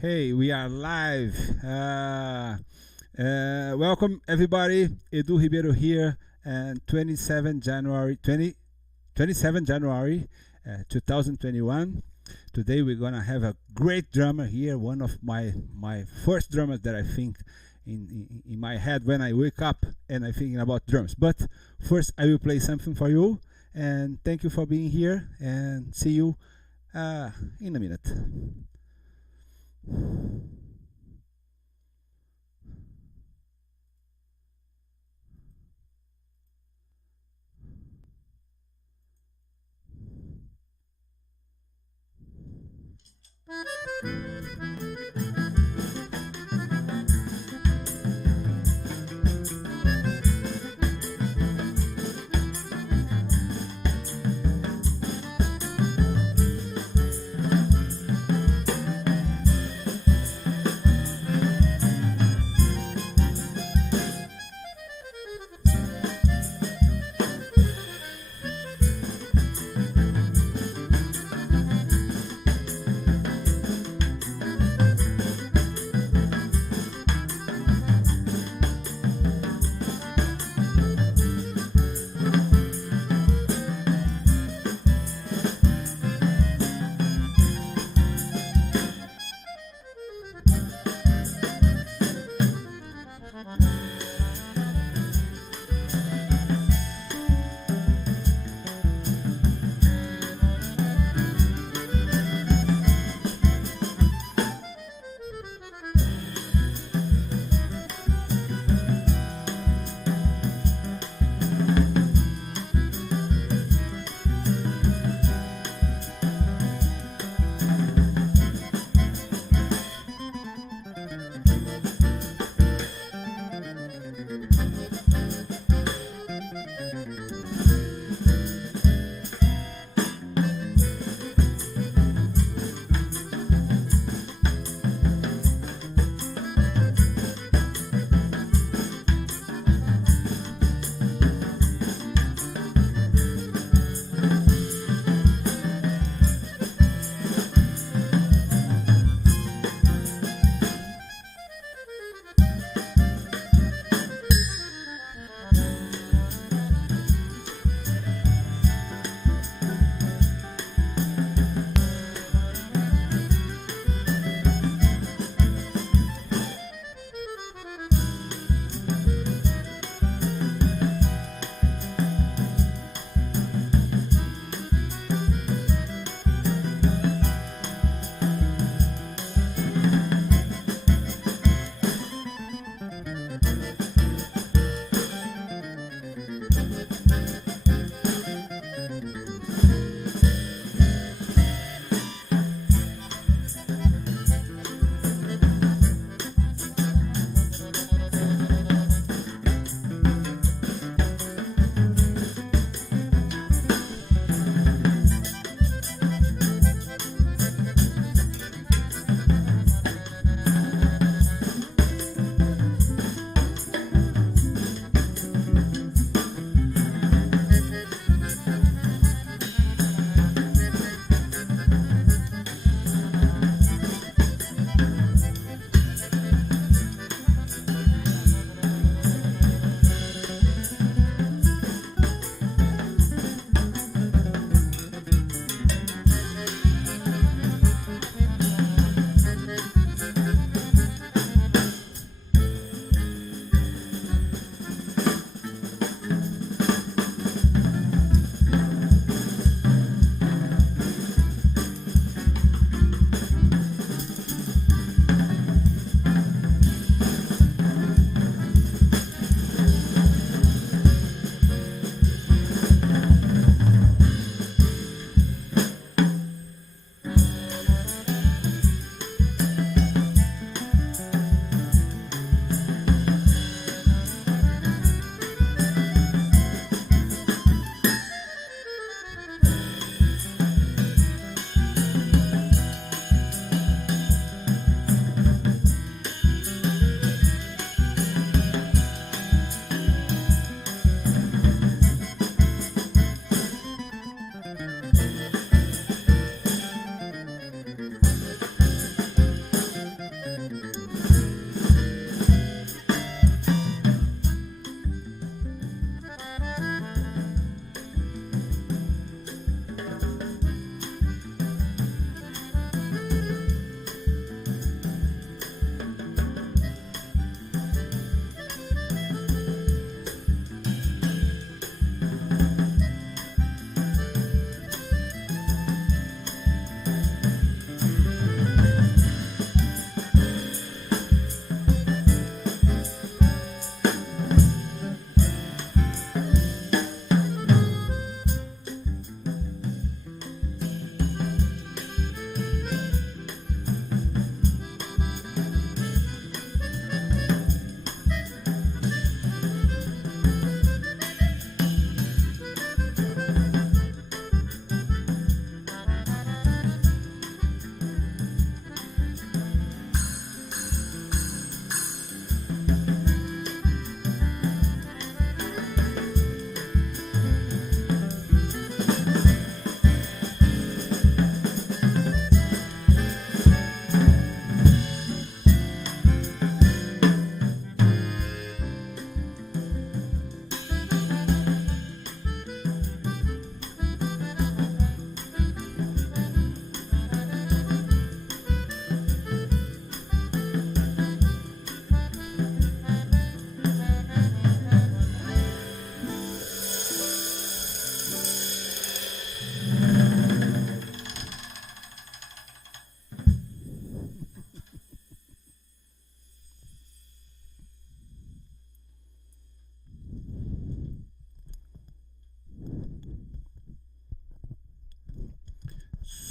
Hey, we are live. Welcome everybody. Edu Ribeiro here, and 27 January 2021. Today we're gonna have a great drummer here. One of my first drummers that I think in my head when I wake up and I'm thinking about drums. But first, I will play something for you. And thank you for being here. And see you in a minute.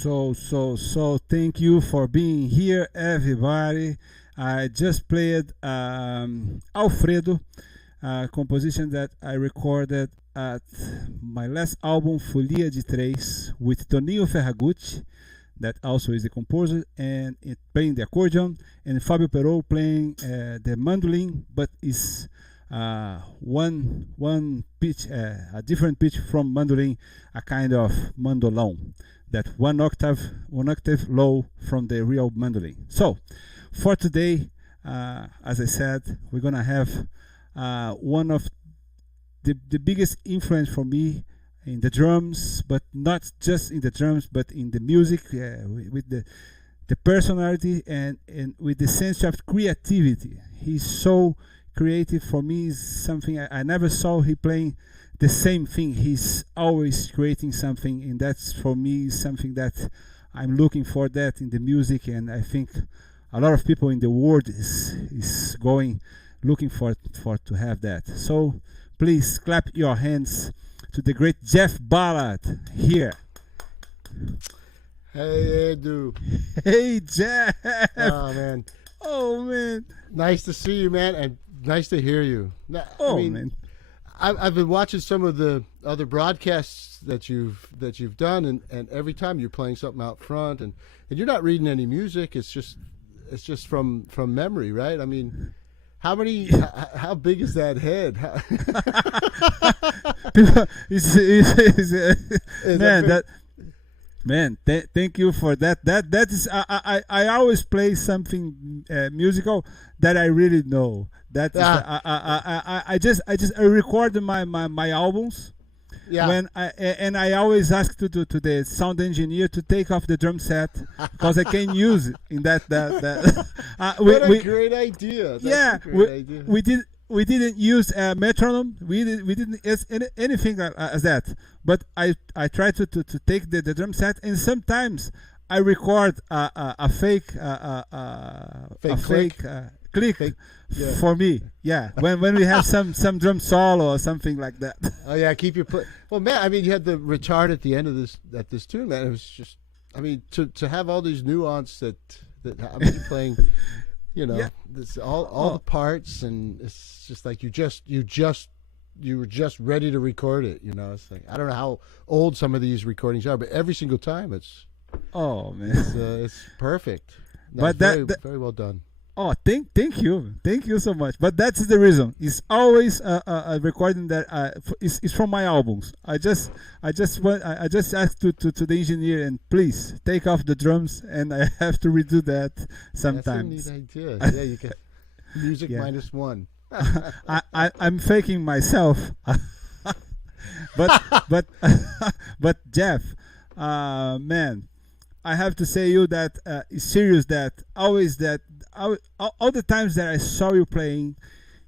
So thank you for being here, everybody. I just played Alfredo, a composition that I recorded at my last album, Folia de Três, with Toninho Ferragutti, that also is the composer, and it playing the accordion, and Fabio Perot playing the mandolin, but is one pitch, a different pitch from mandolin, a kind of mandolin, that one octave low from the real mandolin. So, for today, as I said, we're gonna have one of the biggest influence for me in the drums, but not just in the drums, but in the music, with the personality and with the sense of creativity. He's so creative. For me, is something I never saw he playing the same thing. He's always creating something, and that's for me something that I'm looking for that in the music, and I think a lot of people in the world is looking for to have that. So please clap your hands to the great Jeff Ballard here. Hey, Edu. Hey, Jeff. Oh, man. Oh, man. Nice to see you, man, and nice to hear you. Oh, man. I've been watching some of the other broadcasts that you've done, and every time you're playing something out front, and you're not reading any music. It's just from memory, right? I mean, how big is that head? Thank you for that. That is, I always play something musical that I really know. That I record my albums. Yeah. When I always ask to the sound engineer to take off the drum set because I can use it in that. What a great idea! That's a great idea. We didn't use a metronome. We didn't use anything as that. But I try to take the drum set, and sometimes I record a fake click yeah. for me. Yeah, when we have some drum solo or something like that. Oh yeah, keep your play. Well, man, I mean, you had the retard at the end of this tune, man. It was just, I mean, to have all these nuance that I mean, you're playing, you know, this all the parts, and it's just like you were just ready to record it. You know, it's like, I don't know how old some of these recordings are, but every single time it's it's perfect. No, But very well done. Oh, thank you so much. But that's the reason. It's always a recording that is from my albums. I just asked to the engineer, and please take off the drums, and I have to redo that sometimes. That's a neat idea. Yeah, you can music -1. I'm faking myself. but Jeff, man, I have to say you that it's serious that always that all the times that I saw you playing,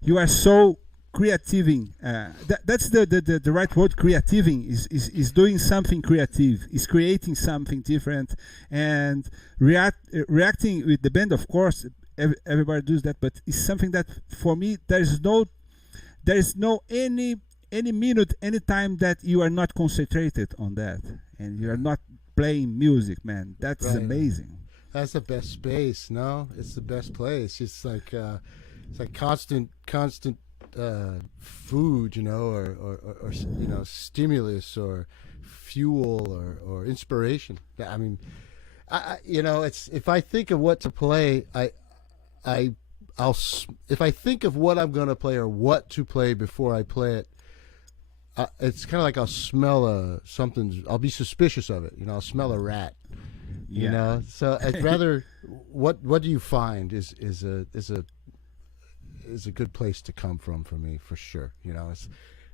you are so creativing. That's the right word. Creativing is doing something creative. Is creating something different and reacting with the band. Of course, everybody does that, but it's something that for me there is no any minute, any time that you are not concentrated on that and you are not playing music, man. That's Right. amazing. That's the best space. No, it's the best place. It's like constant food, you know, or you know, stimulus or fuel or inspiration. I mean, I you know, it's, if I think of what to play, if I think of what I'm going to play or what to play before I play it, it's kind of like I'll smell something. I'll be suspicious of it. You know, I'll smell a rat. You know, so I'd rather what do you find is a good place to come from for me, for sure. You know, it's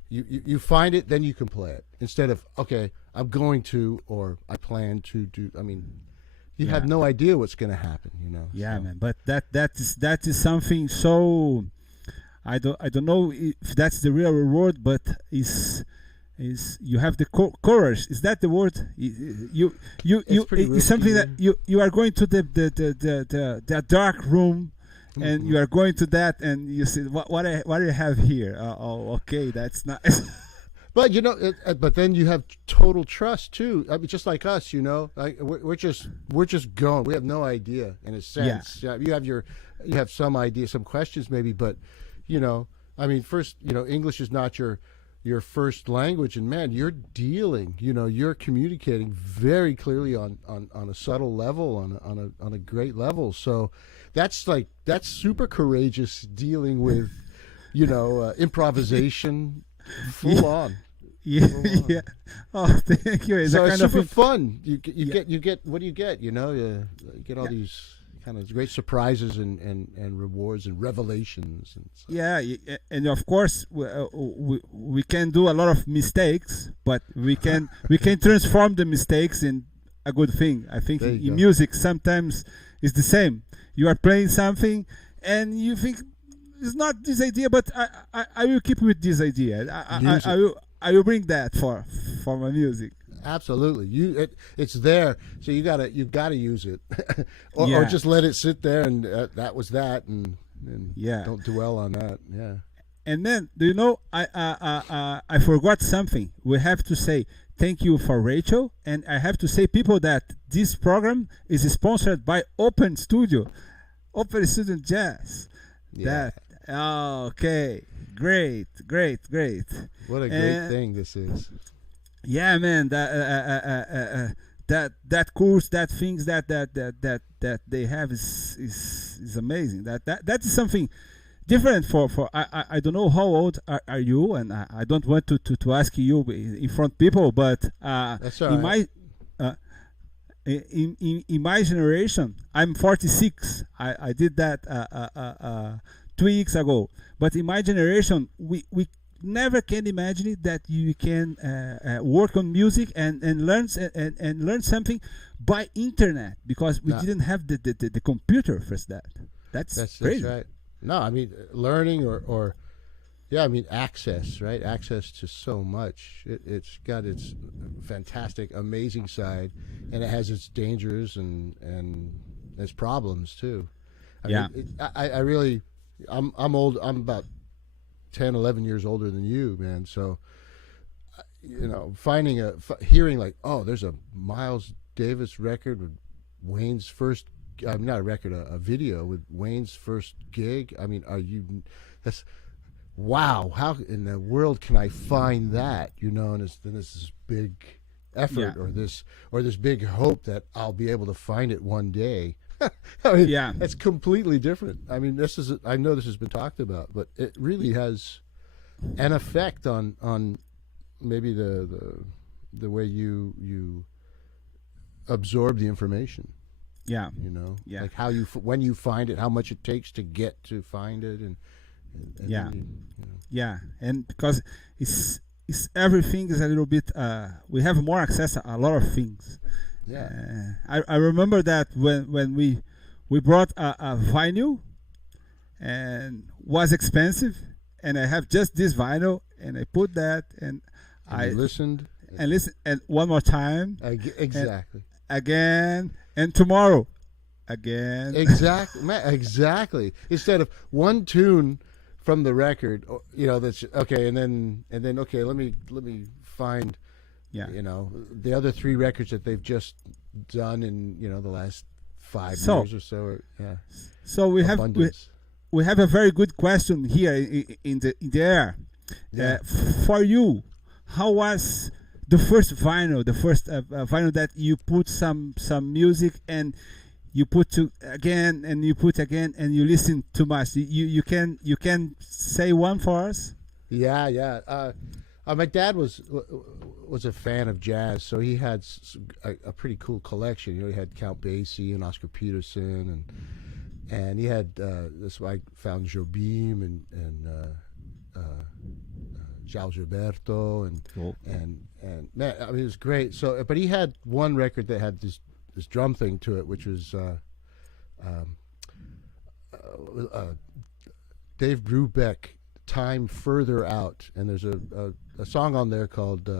you find it, then you can play it, instead of, okay, I'm going to, or I plan to do. I mean, you have no idea what's going to happen. You know. Yeah, so. man. But that is something so. I don't know if that's the real word, but is you have the courage? Is that the word? It's something that you are going to the dark room, and you are going to that, and you say, what do you have here? Oh, okay, that's nice. But but then you have total trust too. I mean, just like us, like we're just going. We have no idea in a sense. Yeah. You have some idea, some questions maybe, but I mean, first, English is not your first language, and man, you're dealing, you're communicating very clearly on a subtle level, on a great level. So that's super courageous, dealing with improvisation full on. Yeah, yeah. Oh, thank you. It's so a it's kind super of fun. You get what do you get? You get all these kind of great surprises and rewards and revelations. And so. Yeah, and of course we can do a lot of mistakes, but we can transform the mistakes in a good thing. I think in music sometimes it's the same. You are playing something and you think it's not this idea, but I will keep with this idea. I will bring that for my music. Absolutely, it's there, so you gotta use it, or just let it sit there and that was that, and don't dwell on that. Yeah. And then, do you know, I forgot something. We have to say thank you for Rachel, and I have to say, people, that this program is sponsored by Open Studio Jazz. Yeah. Okay, great. What a great thing this is. Yeah, man. That course, that things that they have is amazing. That is something different for I don't know how old are you, and I don't want to ask you in front of people, but that's all right. In my generation, I'm 46. I did that 2 weeks ago. But in my generation, we never can imagine that you can work on music and learn something by internet, because we didn't have the computer first. That's crazy. That's right. No, I mean learning or access, right? Access to so much. It's got its fantastic, amazing side, and it has its dangers and its problems too. I mean, I'm old. I'm about 10, 11 years older than you, man. So, hearing like, oh, there's a Miles Davis record with Wayne's first, not a record, a video with Wayne's first gig. I mean, that's, wow, how in the world can I find that? And then there's this big effort or this big hope that I'll be able to find it one day. I mean, it's completely different. I mean, I know this has been talked about, but it really has an effect on maybe the way you absorb the information. Yeah. Like how when you find it, how much it takes to get to find it, and and because it's everything is a little bit. We have more access to a lot of things. Yeah. I remember that when we brought a vinyl, and was expensive, and I have just this vinyl, and I put that, and I listened and one more time, exactly, again, and tomorrow again, exactly. Instead of one tune from the record, that's okay, and then okay, let me find. The other 3 records that they've just done in the last 5 years or so. So we have a very good question here in the air. For you, how was the first vinyl? The first vinyl that you put some music and you put again and you put again and you listen too much. You can say one for us? Yeah. My dad was a fan of jazz, so he had a pretty cool collection. He had Count Basie and Oscar Peterson, and he had this. I found Jobim and João Gilberto and man, I mean, it was great. So, but he had one record that had this drum thing to it, which was Dave Brubeck, Time Further Out, and there's a song on there called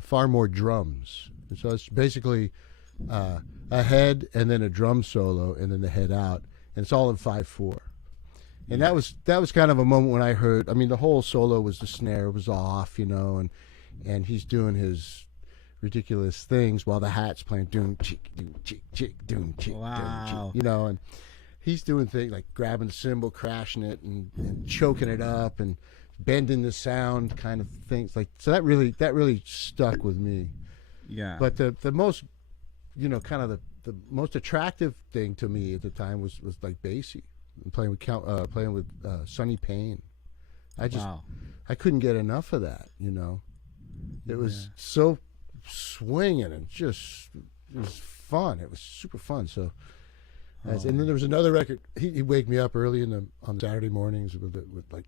Far More Drums, and so it's basically a head and then a drum solo and then the head out, and it's all in 5/4, And that was kind of a moment when I heard. I mean, the whole solo was the snare was off, and he's doing his ridiculous things while the hat's playing doom chick doom chick chick doom chick Wow. doom chick, and he's doing things like grabbing the cymbal, crashing it, and choking it up, and bending the sound, kind of things like. So that really stuck with me. Yeah. But the most, kind of the most attractive thing to me at the time was like Basie. Playing with Sonny Payne. I couldn't get enough of that. It was so swinging and it was fun. It was super fun. So, and then there was another record. He'd wake me up early on Saturday mornings with like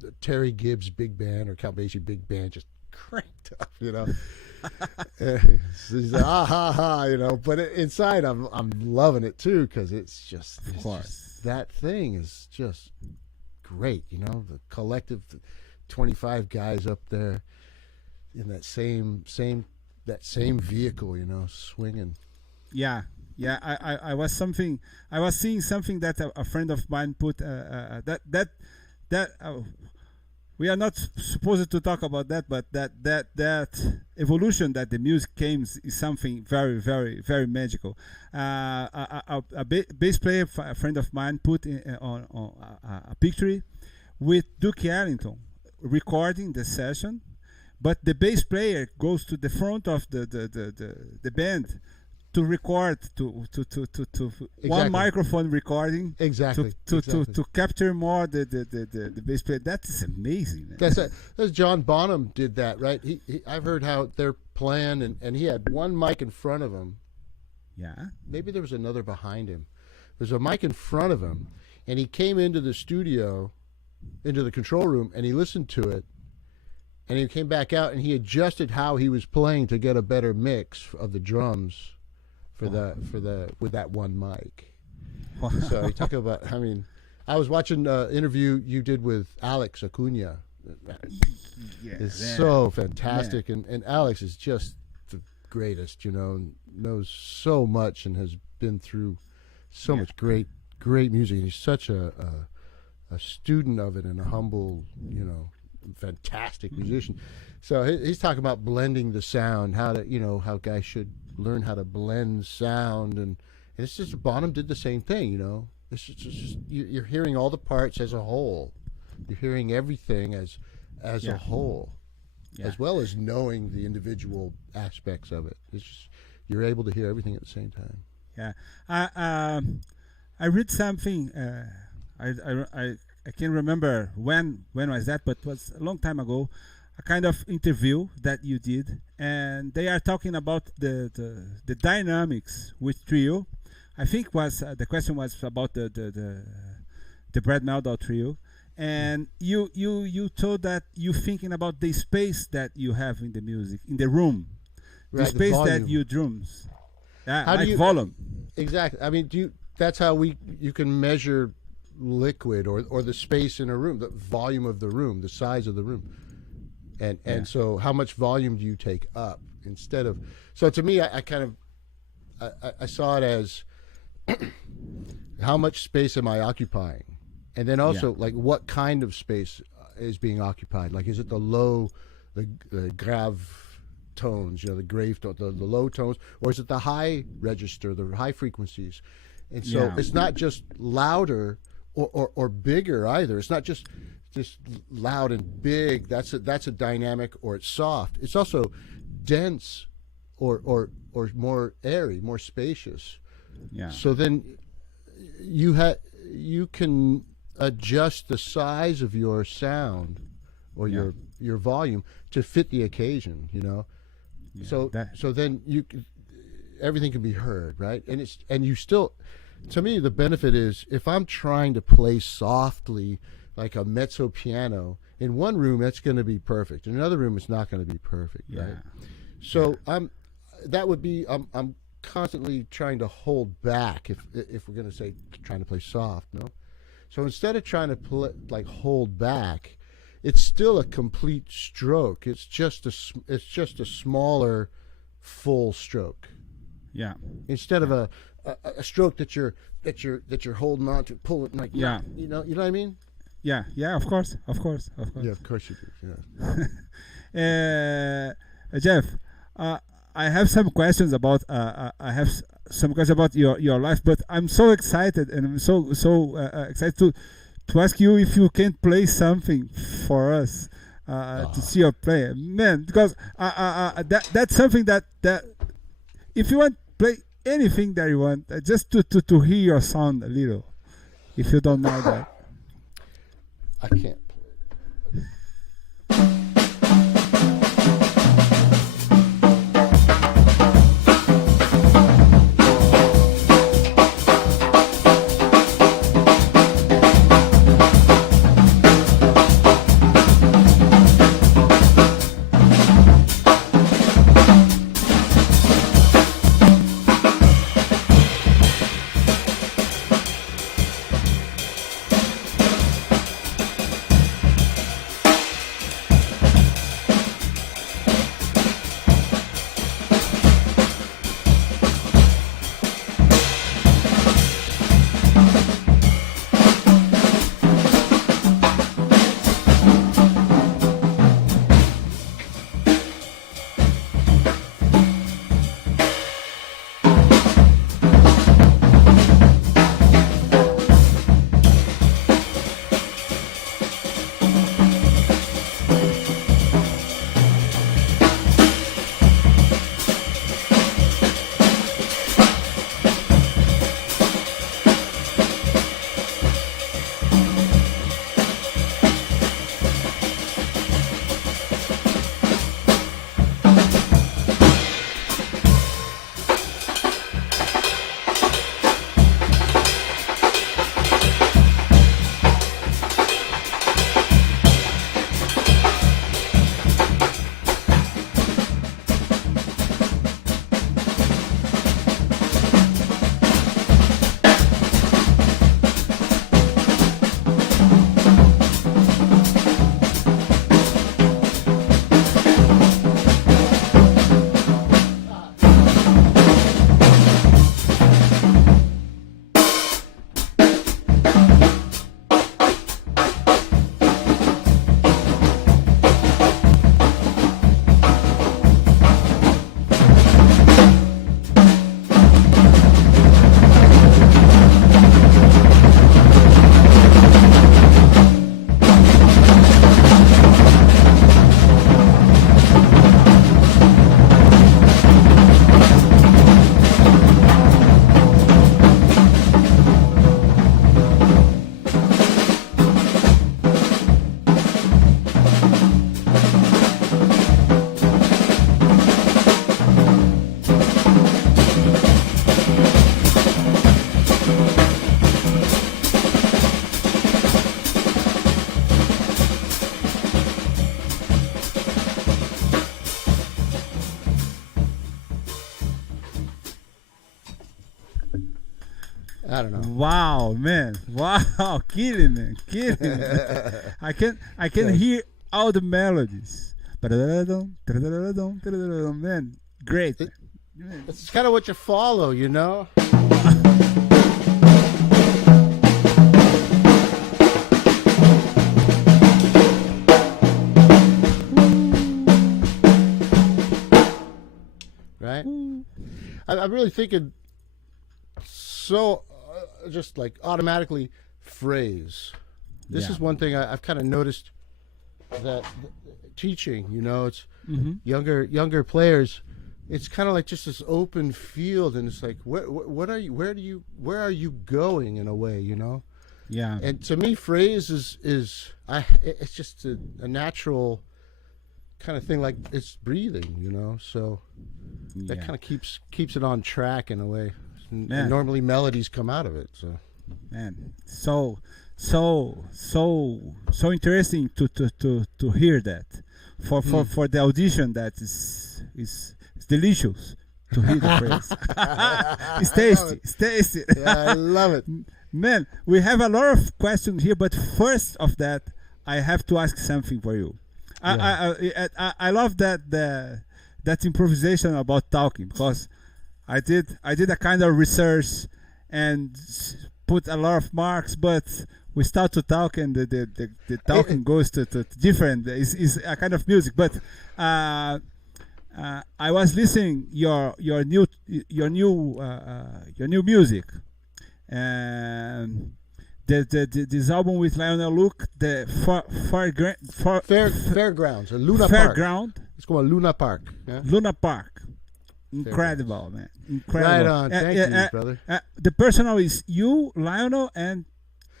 the Terry Gibbs big band or Count Basie big band just cranked up. He's like, ah ha ha, but inside I'm loving it too because it's just that thing is just great, the collective 25 guys up there in that same vehicle, swinging. Yeah. I was seeing something that a friend of mine put that we are not supposed to talk about that, but that evolution that the music came is something very, very, very magical. A bass player, a friend of mine, put on a picture with Duke Ellington recording the session, but the bass player goes to the front of the band to record to Exactly. one microphone recording Exactly. to capture more the bass player. That's amazing, man. That's John Bonham did that, right? I've heard how they're playing and he had one mic in front of him. Yeah. Maybe there was another behind him. There's a mic in front of him, and he came into the studio, into the control room, and he listened to it, and he came back out and he adjusted how he was playing to get a better mix of the drums. For the with that one mic. So you talk about. I mean, I was watching an interview you did with Alex Acuna. It's so fantastic, and Alex is just the greatest. Knows so much and has been through so much great music. He's such a student of it and a humble, fantastic musician. So he's talking about blending the sound, how how guys should learn how to blend sound, and it's just Bonham did the same thing. It's just you're hearing all the parts as a whole. You're hearing everything as a whole, as well as knowing the individual aspects of it. It's just, you're able to hear everything at the same time. Yeah, I read something. I can't remember when was that, but it was a long time ago. A kind of interview that you did, and they are talking about the dynamics with trio. I think was the question was about the Brad Mehldau trio, and you told that you thinking about the space that you have in the music in the room, right, the space the that you drums, how like volume. Exactly. I mean, that's how you can measure liquid or the space in a room, the volume of the room, the size of the room. And so how much volume do you take up instead of, so to me, I kind of, I saw it as how much space am I occupying? And then also like what kind of space is being occupied? Like, is it the low, the grave tones, the grave tone, the low tones, or is it the high register, the high frequencies? And so it's not just louder or bigger either. It's not just loud and big. That's a dynamic, or it's soft. It's also dense or more airy, more spacious. Yeah. So then you can adjust the size of your sound or your volume to fit the occasion, So then everything can be heard, right? And you still, to me, the benefit is if I'm trying to play softly like a mezzo piano, in one room that's going to be perfect. In another room it's not going to be perfect, right? So I'm constantly trying to hold back if we're going to say trying to play soft, no? So instead of trying to play like hold back, it's still a complete stroke. It's just a smaller full stroke. Yeah. Instead of a a stroke that you're holding on to, pulling like you know what I mean? Yeah, of course. Yeah, of course you do. Yeah. Jeff, I have some questions about some questions about your life, but I'm so excited, and I'm so excited to ask you if you can play something for us to see your play, man. Because that's something that if you want, play anything that you want, just to hear your sound a little, if you don't mind that. I can't. I don't know. Wow, man! Wow, killing man. I can hear all the melodies. Man, great. It's kind of what you follow, you know. Right? I'm really thinking so just like automatically phrase. This is one thing I've kind of noticed that teaching, you know, it's younger players. It's kind of like just this open field, and it's like, what are you? Where are you going in a way, you know? Yeah. And to me, phrase it's just a natural kind of thing, like it's breathing, you know. So that kind of keeps it on track in a way. And normally melodies come out of it. So, man, so interesting to hear that. For the audition, that is delicious to hear the phrase. It's tasty. Yeah, I love it. Man, we have a lot of questions here, but first of that, I have to ask something for you. I love that improvisation about talking, because I did a kind of research and put a lot of marks, but we start to talk, and the talking goes to different. Is a kind of music, but I was listening your new music, and this album with Lionel Luke, the Fairgrounds, or Luna Fairground. Park. It's called Luna Park. Yeah? Luna Park. Incredible, man. Incredible. Right on. Thank you, brother. The personal is you, Lionel, and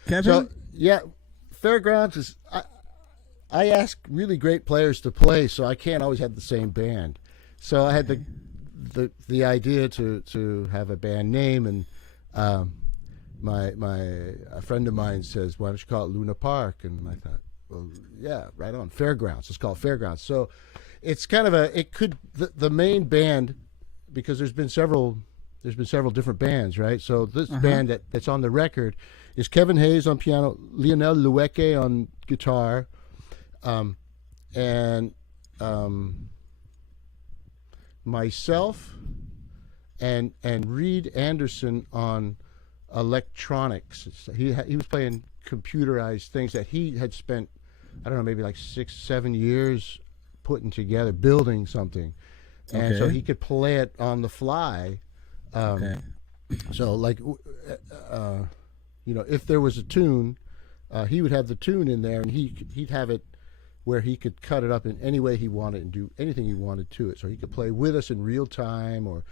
Kevin. So, yeah, Fairgrounds is. I ask really great players to play, so I can't always have the same band. So I had the idea to have a band name, and a friend of mine says, "Why don't you call it Luna Park?" And I thought, well, yeah, right on. Fairgrounds. It's called Fairgrounds. So it's kind of the main band, because there's been several different bands, right? So this band that's on the record is Kevin Hayes on piano, Lionel Lueke on guitar, and myself and Reed Anderson on electronics. He was playing computerized things that he had spent, I don't know, maybe like 6-7 years putting together, building something, and so he could play it on the fly. So like, if there was a tune, he would have the tune in there, and he'd have it where he could cut it up in any way he wanted and do anything he wanted to it. So he could play with us in real time, or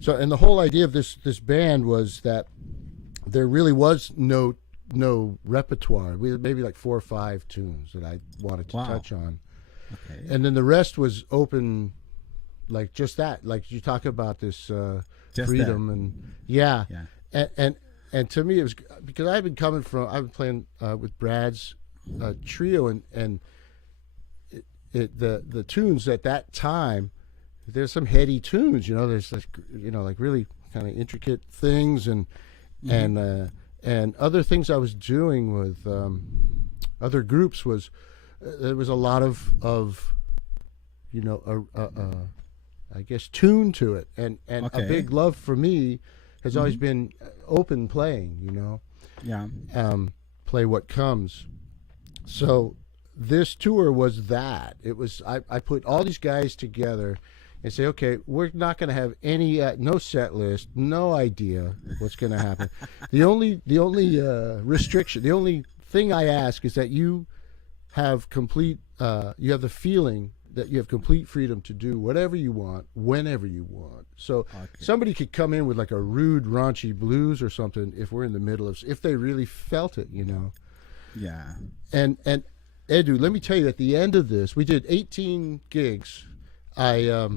So, and the whole idea of this band was that there really was no repertoire. We had maybe like 4 or 5 tunes that I wanted to touch on, and then the rest was open, like just that. Like you talk about this freedom, and and to me it was because I've been playing with Brad's trio, and the tunes at that time. There's some heady tunes, there's like really kind of intricate things, and other things I was doing with other groups was there was a lot of I guess tune to it, and a big love for me has always been open playing, play what comes. So this tour was that. It was I put all these guys together and say, okay, we're not going to have any no set list, no idea what's going to happen. The only restriction, the only thing I ask is that you have you have the feeling that you have complete freedom to do whatever you want, whenever you want. So somebody could come in with like a rude, raunchy blues or something if we're in the middle of, if they really felt it, Yeah. And Edu, let me tell you, at the end of this, we did 18 gigs. I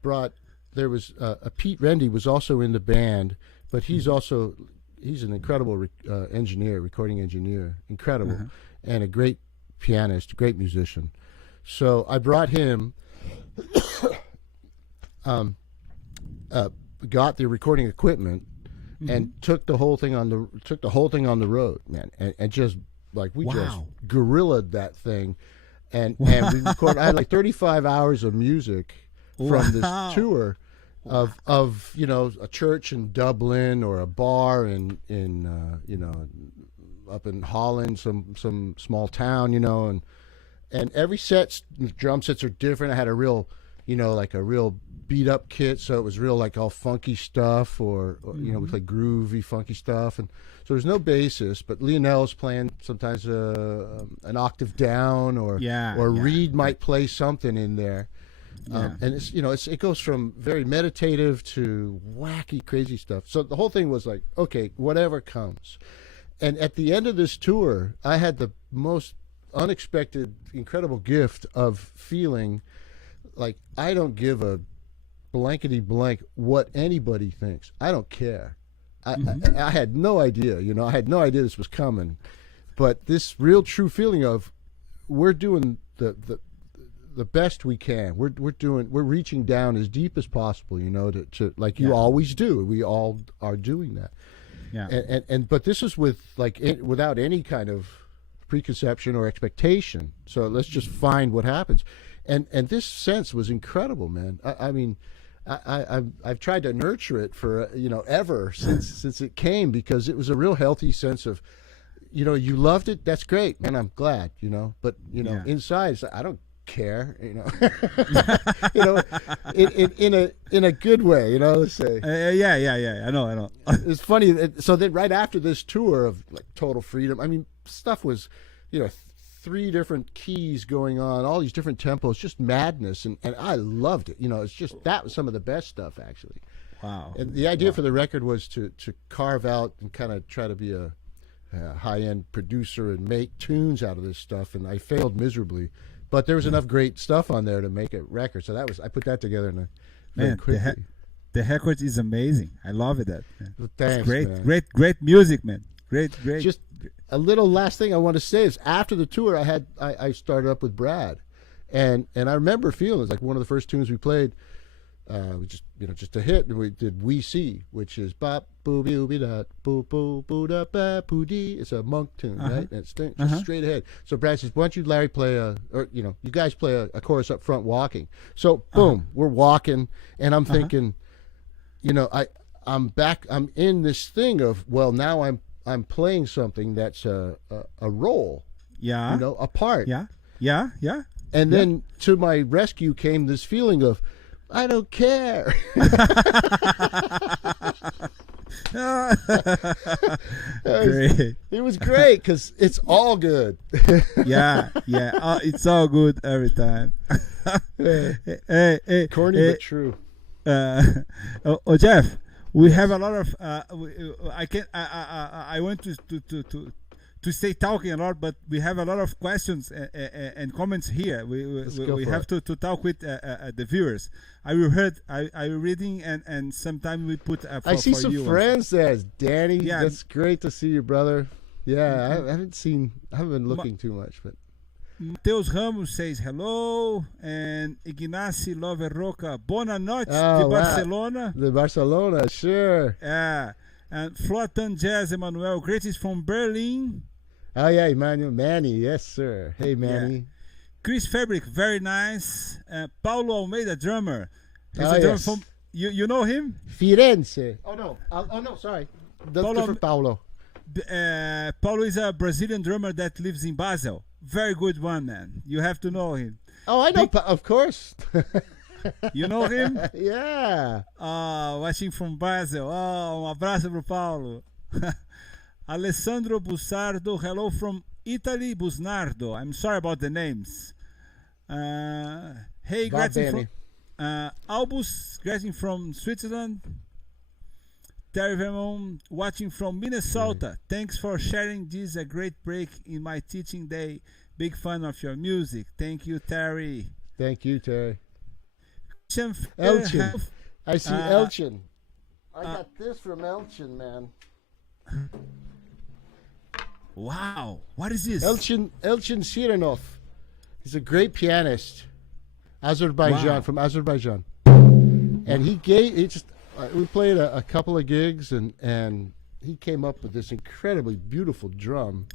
brought, there was Pete Rendy was also in the band, but he's an incredible recording engineer, incredible, and a great pianist, great musician. So I brought him, got the recording equipment, and took the whole thing on the road, man, and just like just guerrillaed that thing. And we recorded. I had like 35 hours of music from this tour of a church in Dublin, or a bar in up in Holland, some small town, and every set, the drum sets are different. I had a real like a real beat up kit, so it was real like all funky stuff, or we played groovy funky stuff, and so there's no bassist, but Lionel's playing sometimes an octave down, or Reed might play something in there, and it's it goes from very meditative to wacky, crazy stuff. So the whole thing was like, okay, whatever comes. And at the end of this tour, I had the most unexpected, incredible gift of feeling like I don't give a blankety blank what anybody thinks. I don't care. I had no idea, I had no idea this was coming, but this real true feeling of we're doing the best we can. We're reaching down as deep as possible, to like you always do. We all are doing that. Yeah. And but this is with without any kind of preconception or expectation. So let's just find what happens. And this sense was incredible, man. I mean, I've tried to nurture it for ever since it came, because it was a real healthy sense of, you loved it. That's great, man. I'm glad, but inside, it's like, I don't care, in a good way, let's say. Yeah. I know. It's funny. So then, right after this tour of like Total Freedom, I mean, stuff was, 3 different keys going on, all these different tempos, just madness, and I loved it. It's just, that was some of the best stuff, actually. Wow. And the idea for the record was to carve out and kind of try to be a high-end producer and make tunes out of this stuff, and I failed miserably. But there was enough great stuff on there to make a record, so I put that together very quickly. The record is amazing. I love it. Well, thanks, it's great, man. great music, man. Great. Just a little last thing I want to say is, after the tour, I started up with Brad, and I remember feeling it's like one of the first tunes we played. We just a hit, and we did "We See," which is bop boo boo be da boo boo boo da ba boo dee. It's a monk tune, right? And it's just straight ahead. So Brad says, "Why don't you, Larry, play you guys play a chorus up front, walking." So boom, we're walking, and I'm thinking, I'm back. I'm in this thing of, well, now I'm playing something that's a role. Yeah. A part. Yeah. And then to my rescue came this feeling of, I don't care. It was great because it's all good. yeah. It's all good every time. Hey, corny but true. Jeff, we have a lot of. I want to stay talking a lot, but we have a lot of questions and comments here. We have to talk with the viewers. I will reading and sometimes we put. I see some friends there, Danny. Yeah. That's great to see you, brother. Yeah, I haven't been looking too much, but. Mateus Ramos says hello, and Ignacio Love Roca, Bona Noite de Barcelona. Wow. De Barcelona, sure. Yeah, and Flotan Jazz Emmanuel, greetings from Berlin. Oh yeah, Emmanuel, Manny, yes sir. Hey Manny. Yeah. Chris Fabric, very nice. Paulo Almeida, drummer. He's a drummer yes. from, you know him? Firenze. Oh no, sorry. That's different Paulo. Paulo is a Brazilian drummer that lives in Basel. Very good one, man. You have to know him. Oh, I know, of course. You know him? Yeah. Watching from Basel. Abraço pro Paulo. Alessandro Busardo, hello from Italy, Busnardo. I'm sorry about the names. Hey, greeting from Albus, greeting from Switzerland. Terry Vermont, watching from Minnesota. Thanks for sharing this, a great break in my teaching day. Big fan of your music. Thank you, Terry. Thank you, Terry. Elchin. I see Elchin. I got this from Elchin, man. Wow. What is this? Elchin Sirenov. He's a great pianist. From Azerbaijan. And we played a couple of gigs, and he came up with this incredibly beautiful drum.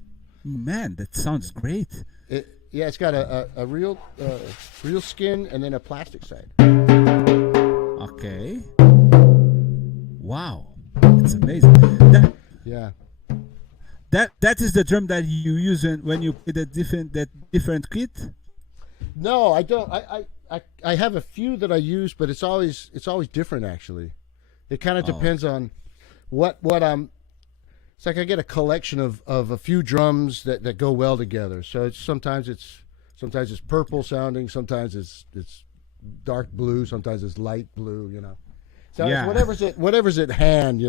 Man, that sounds great. It's got a real skin and then a plastic side. Okay. Wow, it's amazing. That is the drum that you use when you play that different kit. No, I don't. I have a few that I use, but it's always different actually. It kind of depends on what I'm. It's like I get a collection of a few drums that go well together. So sometimes it's purple sounding, sometimes it's dark blue, sometimes it's light blue. So it's whatever's at hand.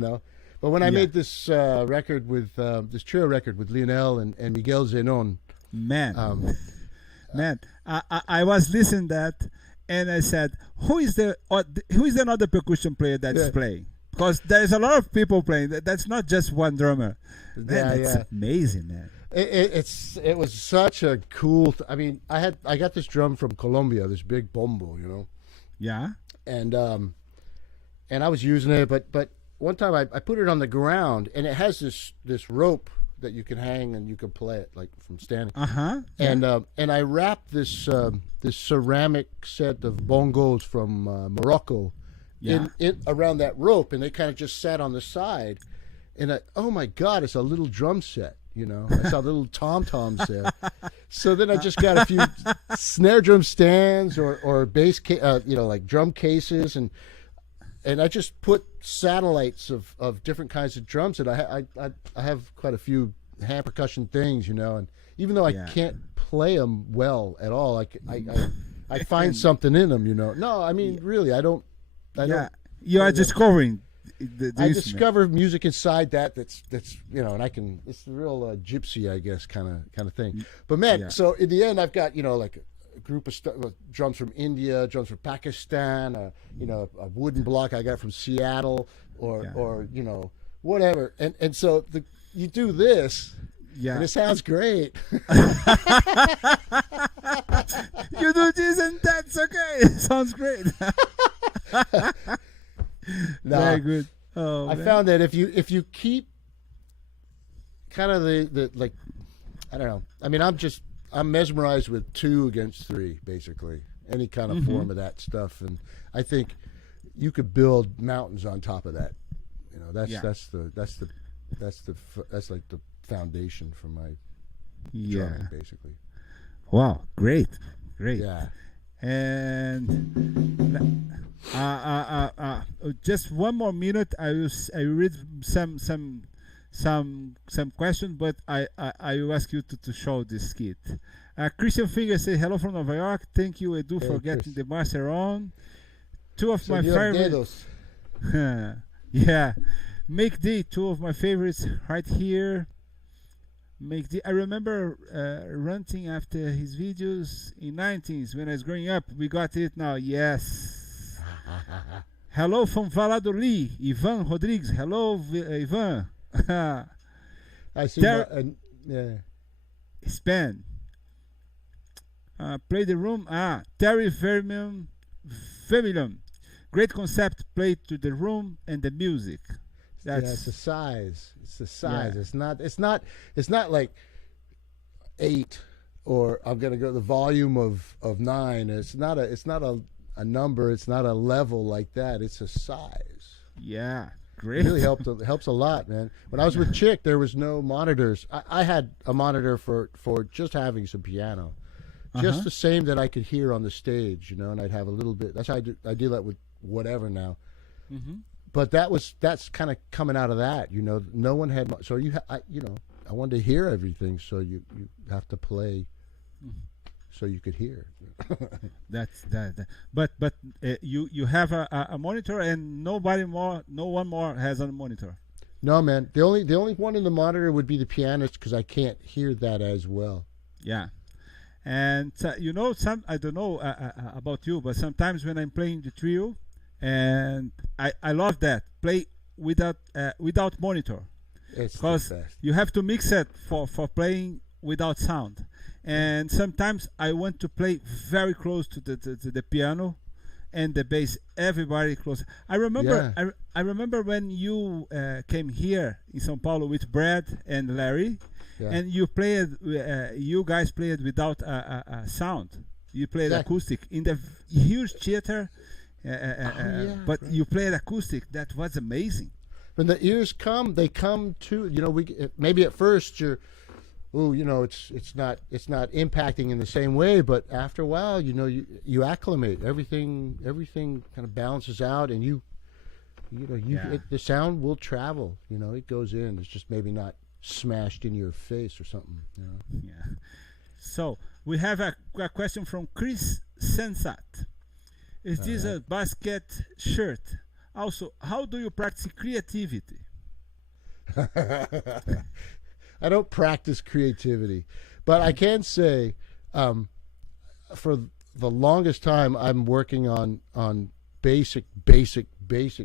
But when I made this record with this trio record with Lionel and Miguel Zenon, man, I was listening that. And I said, who is another percussion player that's playing? Because there's a lot of people playing. That's not just one drummer. Man, it's amazing, man. It was such a cool. I got this drum from Colombia, this big bombo, Yeah. And I was using it, but one time I put it on the ground, and it has this rope that you can hang and you can play it like from standing. And I wrapped this ceramic set of bongos from Morocco in around that rope, and they kind of just sat on the side. And oh my God, it's a little drum set. I saw little tom-toms there. So then I just got a few snare drum stands or bass, like drum cases, and I just put satellites of different kinds of drums. And I have quite a few hand percussion things, and even though I can't play them well at all, I find something in them, No, I mean, really, I don't. You are discovering. I discover music inside that's and I can. It's the real gypsy, I guess, kind of thing. But man, so in the end, I've got like a group of drums from India, drums from Pakistan, a wooden block I got from Seattle, or whatever. And so you do this. Yeah. And it sounds great. You do this and that's okay. It sounds great. Very good. Oh, I found that if you keep kind of the like, I don't know. I mean, I'm mesmerized with 2 against 3, basically. Any kind of form of that stuff, and I think you could build mountains on top of that. That's like the foundation for my drumming, basically. Wow, great. Yeah. And just one more minute. I read some questions, but I will ask you to show this kit. Christian Finger says hello from New York. Thank you, Edu, for getting the master on. 2 of my favorites. Yeah, Make D, 2 of my favorites right here. Make D. I remember ranting after his videos in 90s when I was growing up. We got it now. Yes. Hello from Valladolid, Ivan Rodrigues. Hello, Ivan. I see. Span. Play the room. Terry Vermillion. Great concept. Play to the room and the music. It's the size. It's the size. Yeah. It's not like 8 or I'm gonna go the volume of 9. It's not a number. It's not a level like that. It's a size. Yeah, great. It really helps a lot, man. When I was with Chick, there was no monitors. I had a monitor for just having some piano, just the same that I could hear on the stage, and I'd have a little bit. That's how I do that with whatever now. But that's kind of coming out of that, No one had, so I wanted to hear everything, so you have to play, so you could hear. That's that. But you have a monitor, and no one more has a monitor. No, man. The only one in the monitor would be the pianist, because I can't hear that as well. Yeah, and I don't know about you, but sometimes when I'm playing the trio. And I love that. Play without monitor, because you have to mix it for playing without sound. And sometimes I want to play very close to the piano and the bass. Everybody close. I remember I remember when you came here in São Paulo with Brad and Larry, and you played. You guys played without a sound. You played acoustic in the huge theater. But you played acoustic. That was amazing. When the ears come, they come to maybe at first you're, it's not impacting in the same way, but after a while, you acclimate. Everything kind of balances out, and the sound will travel. It goes in. It's just maybe not smashed in your face or something. Yeah. So we have a question from Chris Sensat. Is this a basket shirt? Also, how do you practice creativity? I don't practice creativity, but I can say for the longest time I'm working on basic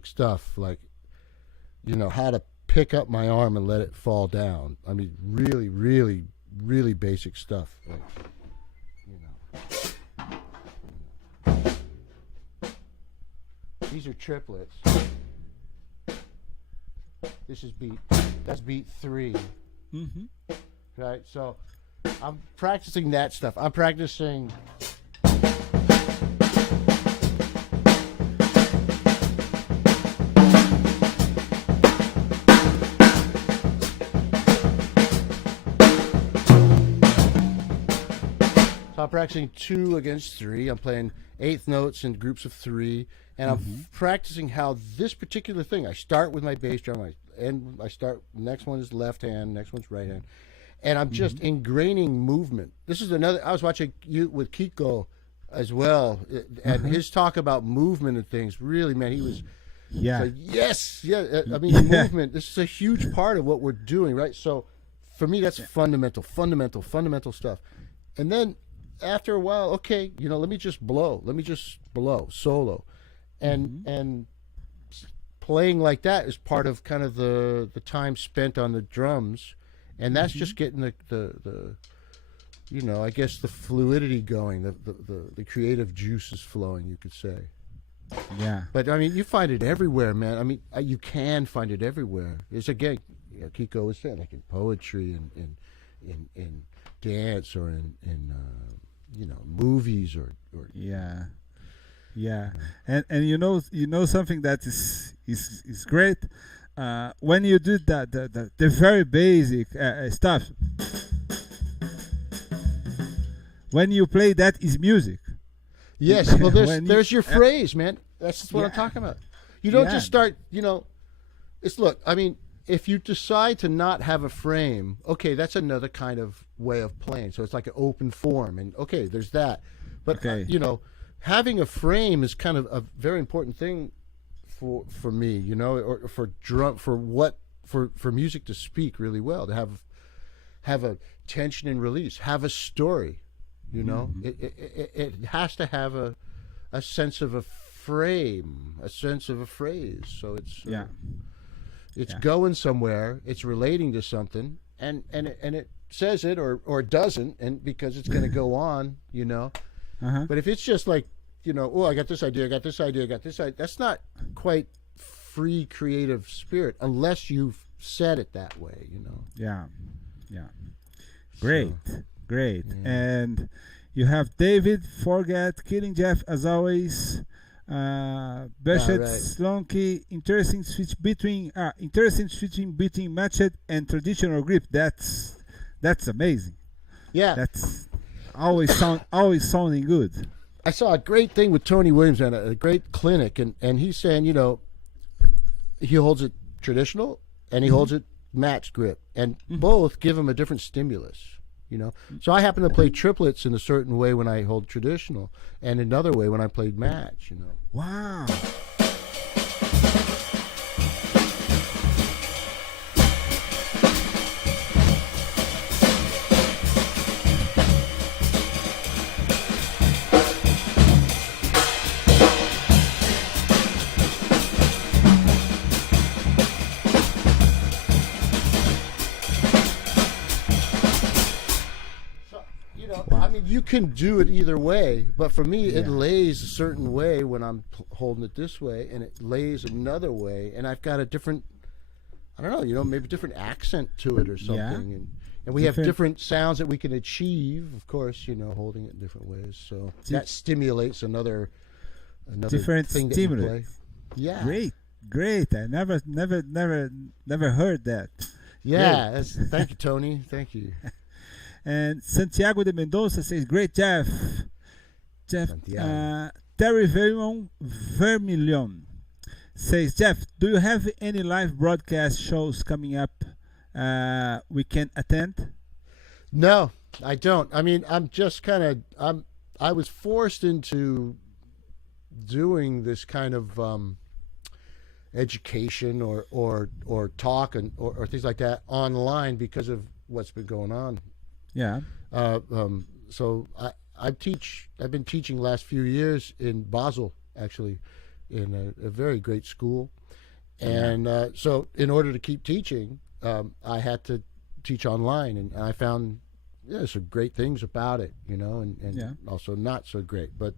stuff, like how to pick up my arm and let it fall down. I mean, really, really, really basic stuff. Like, these are triplets. That's beat 3. Right, so I'm practicing that stuff. I'm practicing So I'm practicing 2 against 3. I'm playing eighth notes in groups of 3, and I'm practicing how this particular thing. I start with my bass drum, I start. Next one is left hand, next one's right hand, and I'm just ingraining movement. This is another. I was watching you with Kiko as well, and his talk about movement and things. Really, man, he was. Yeah. Like, yes. Yeah. I mean, movement. This is a huge part of what we're doing, right? So, for me, that's fundamental stuff. And then after a while, okay, let me just blow solo, and playing like that is part of kind of the time spent on the drums, and that's just getting the I guess the fluidity going, the creative juices flowing, you could say. Yeah. But I mean, you find it everywhere, man. I mean, you can find it everywhere. It's again, Kiko was saying, like in poetry and in dance or in movies or yeah, and something that is great when you do the very basic stuff. When you play, that is music. Yes, well, there's your phrase, man. That's just what I'm talking about. You don't just start, look, I mean, if you decide to not have a frame, okay, that's another kind of way of playing. So it's like an open form, and okay, there's that. But having a frame is kind of a very important thing for me, or for music to speak really well, to have a tension and release, have a story, it has to have a sense of a frame, a sense of a phrase. So it's it's going somewhere, it's relating to something, and it says it or it doesn't, and because it's going to go on, But if it's just like, I got this idea, that's not quite free creative spirit unless you've said it that way, Yeah. Great. And you have David, Forget, Killing Jeff as always. Beshet Slonky, interesting switching between matched and traditional grip. That's amazing. Yeah, that's always sounding good. I saw a great thing with Tony Williams at a great clinic, and he's saying, he holds it traditional and he holds it matched grip, and both give him a different stimulus. So I happen to play triplets in a certain way when I hold traditional, and another way when I played match. Wow. You can do it either way, but for me, it lays a certain way when I'm holding it this way, and it lays another way, and I've got a different, I don't know, maybe different accent to it or something, and we have different sounds that we can achieve, of course, holding it in different ways. So that stimulates another different thing stimulus. That you play. Great. I never heard that. Yeah, thank you, Tony. Thank you. And Santiago de Mendoza says, great, Jeff. Terry Vermilion says, Jeff, do you have any live broadcast shows coming up we can attend? No, I don't. I mean, I'm just kind of, I was forced into doing this kind of education or talk or things like that online because of what's been going on. Yeah. So I've been teaching last few years in Basel, actually, in a very great school, and so in order to keep teaching, I had to teach online, and I found some great things about it, and also not so great. But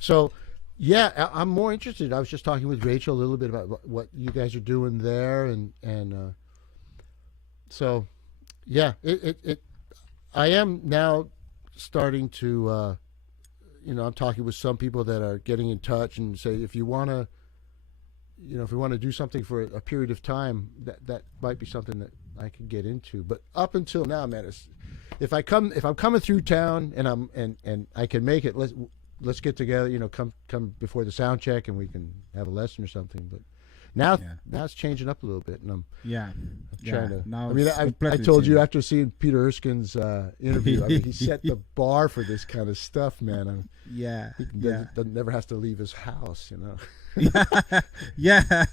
so I'm more interested. I was just talking with Rachel a little bit about what you guys are doing there, and so I am now starting to, I'm talking with some people that are getting in touch and say, if you want to, if we want to do something for a period of time, that might be something that get into. But up until now, man, if I'm coming through town and I can make it, let's get together. You know, come before the sound check and we can have a lesson or something. But now it's changing up a little bit, and I'm trying to. Now I mean, I told you after seeing Peter Erskine's interview, I mean, he set the bar for this kind of stuff, man. He never has to leave his house, you know. Yeah.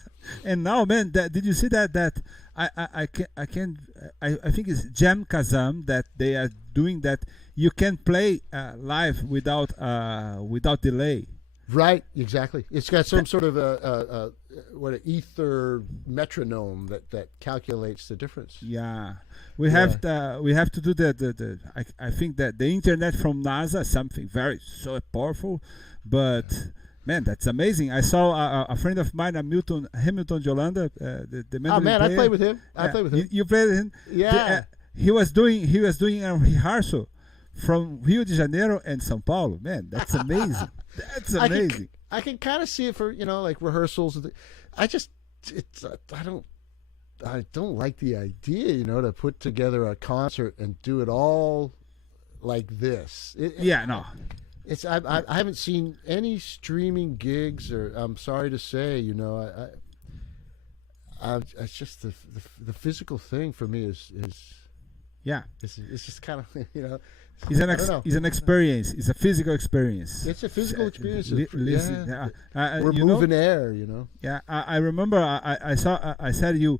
And now, man, did you see that I think it's Jam Kazam that they are doing that. You can play live without delay. Right, exactly. It's got some sort of an ether metronome that calculates the difference. Yeah, we have to do the I think that the internet from NASA, something very so powerful, but man, that's amazing. I saw a friend of mine, Hamilton Jolanda, the man. Oh man, I played with him. You played with him? Yeah. He was doing a rehearsal from Rio de Janeiro and São Paulo. Man, that's amazing. That's amazing. I can kind of see it for, you know, like rehearsals. I don't like the idea, you know, to put together a concert and do it all like this. No. It's I haven't seen any streaming gigs, or I'm sorry to say, you know, it's just the physical thing for me is it's just kind of, you know. It's an experience. It's a physical experience. It's a physical experience. We're moving air, you know. Yeah, I remember. I said you.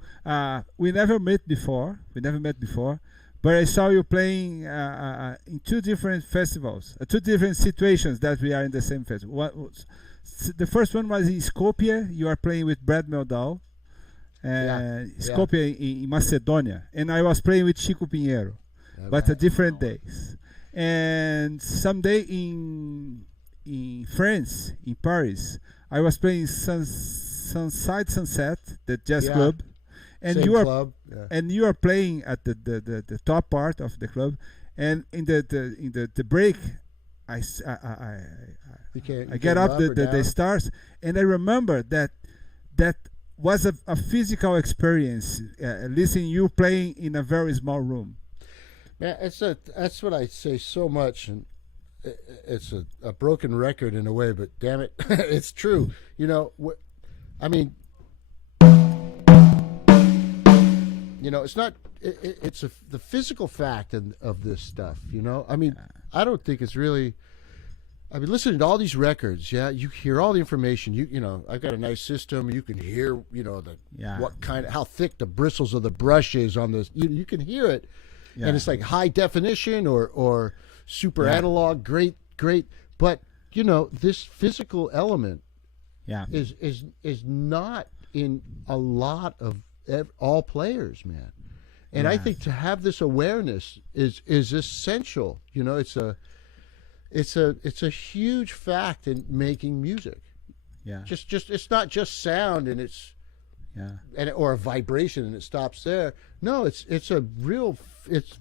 We never met before. But I saw you playing in two different festivals, two different situations that we are in the same festival. The first one was in Skopje. You are playing with Brad Meldau, Skopje in Macedonia, and I was playing with Chico Pinheiro, but at different days. And someday in France, in Paris, I was playing Sunset, the jazz club, and you are playing at the top part of the club, and in the break, I get up the stars, and I remember that was a physical experience, listening you playing in a very small room. Man, that's what I say so much, and it's a broken record in a way, but damn it, it's true. You know, I mean, you know, it's not. It's the physical fact of this stuff. You know, I mean, I don't think it's really. I mean, listening to all these records, you hear all the information. You know, I've got a nice system. You can hear, you know, how thick the bristles of the brush is on this. You can hear it. Yeah. And it's like high definition or super analog, great. But you know, this physical element, is not in a lot of all players, man. And I think to have this awareness is essential. You know, it's a huge fact in making music. Yeah. Just it's not just sound and it's or a vibration and it stops there. No, it's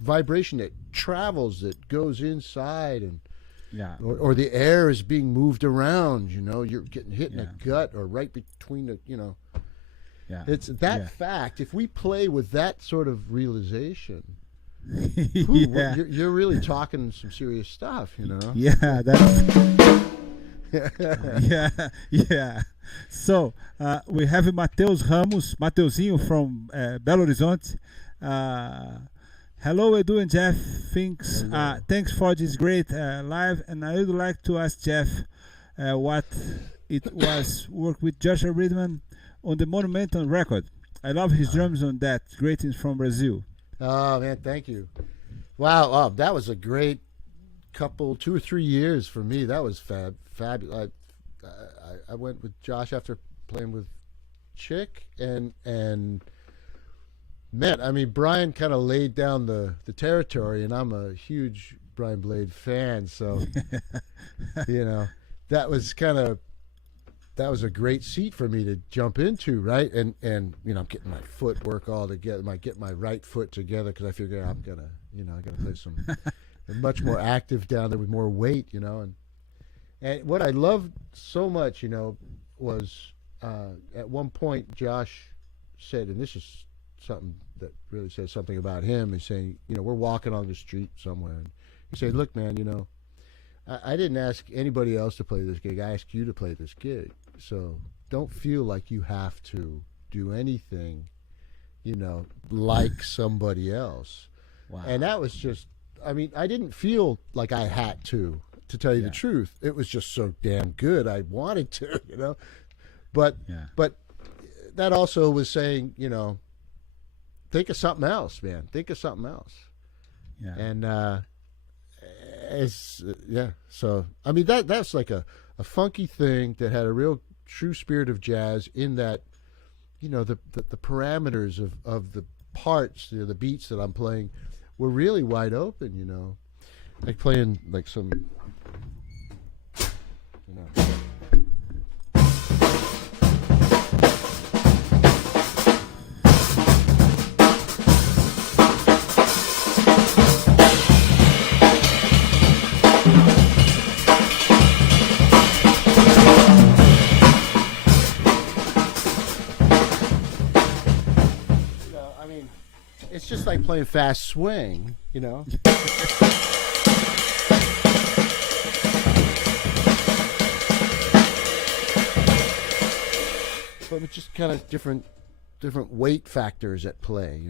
vibration that travels, that goes inside, and or the air is being moved around. You know, you're getting hit in the gut or right between the, you know. Yeah. It's that fact. If we play with that sort of realization, you're really talking some serious stuff, you know. Yeah, that's. yeah. So we have Mateus Ramos, Mateuzinho from Belo Horizonte. Hello, Edu and Jeff. Thanks for this great live, and I would like to ask Jeff what it was work with Joshua Redman on the Monumental record. I love his drums on that. Greetings from Brazil. Oh man, thank you. Wow, that was a great couple, 2 or 3 years for me. That was fabulous. I went with Josh after playing with Chick, and man, I mean, Brian kind of laid down the territory, and I'm a huge Brian Blade fan, so you know, that was a great seat for me to jump into, right? And you know, I'm getting my footwork all together, get my right foot together, because I figure I'm gonna, you know, I gotta play some much more active down there with more weight, you know. And what I loved so much, you know, was at one point Josh said, and this is something that really says something about him. He's saying, we're walking on the street somewhere, and he said, "Look, man, I didn't ask anybody else to play this gig. I asked you to play this gig. So don't feel like you have to do anything, like somebody else." Wow. And that was just, I didn't feel like I had to tell you the truth. It was just so damn good. I wanted to, But that also was saying, think of something else, man. Think of something else. Yeah. And so that's like a funky thing that had a real true spirit of jazz in that, the parameters of the parts, the beats that I'm playing were really wide open, like playing like some, it's just like playing fast swing, But it's just kind of different weight factors at play,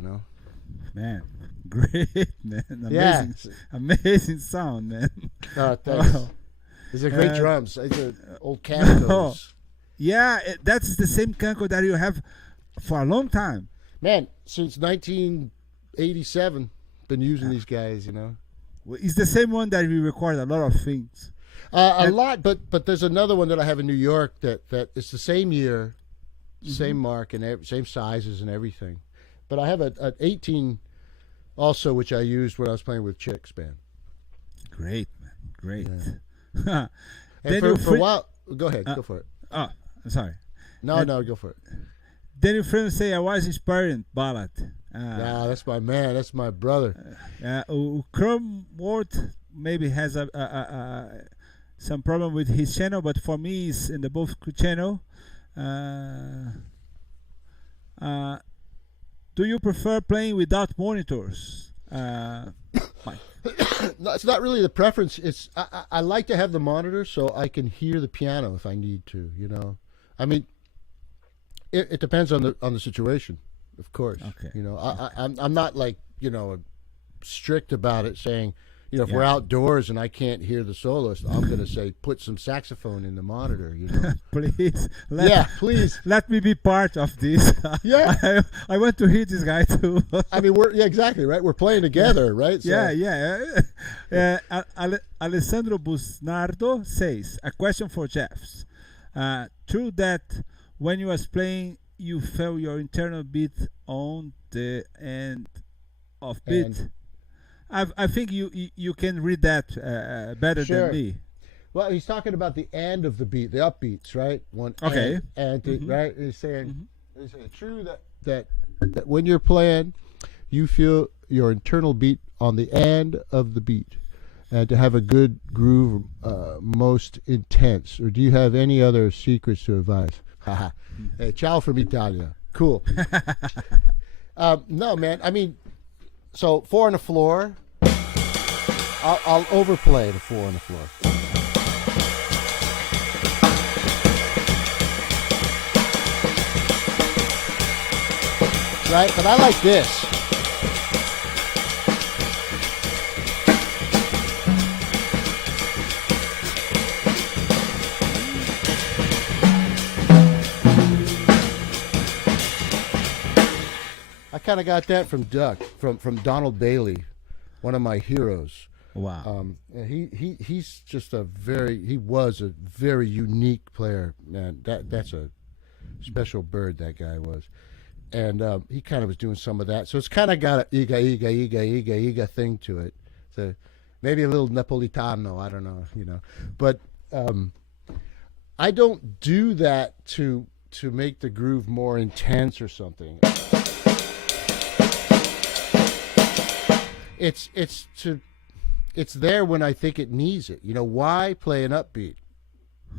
Man, great, man. Amazing sound, man. Oh, thanks. Wow. These are great drums. These are old Camcos. Yeah, that's the same Camco that you have for a long time. Man, since 1987, been using these guys, Well, it's the same one that we record a lot of things. A lot, but there's another one that I have in New York that it's the same year, same mark, and same sizes and everything. But I have an 18 also, which I used when I was playing with Chick's band. Great, man. Great. Yeah. And for a while, go ahead, go for it. Oh, sorry. No, go for it. Then your friends say I was inspiring Ballard. That's my man. That's my brother. Chrome Ward maybe has some problem with his channel, but for me, it's in the both channel. Do you prefer playing without monitors, Mike? No, it's not really the preference. It's I like to have the monitor so I can hear the piano if I need to. It depends on the situation, of course. Okay. I'm not like strict about it, saying if we're outdoors and I can't hear the soloist, I'm going to say put some saxophone in the monitor. Please. Please. Let me be part of this. Yeah. I want to hear this guy too. we're exactly right. We're playing together, right? So. Alessandro Busnardo says a question for Jeffs. True that when you was playing, you felt your internal beat on the end of beat. I think you can read that better than me. Well, he's talking about the end of the beat, the upbeats, right? Okay. Right? He's saying, true that when you're playing, you feel your internal beat on the end of the beat, and to have a good groove, most intense. Or do you have any other secrets to advise? Hey, ciao from Italia. Cool. No, man. So 4 on the floor. I'll overplay the 4 on the floor. Right, but I like this. I kind of got that from Duck, from Donald Bailey, one of my heroes. Wow. He's just he was a very unique player, man. That's a special bird, that guy was. And he kind of was doing some of that. So it's kind of got a iga thing to it. So maybe a little Napolitano, I don't know, But I don't do that to make the groove more intense or something. It's there when I think it needs it. Why play an upbeat?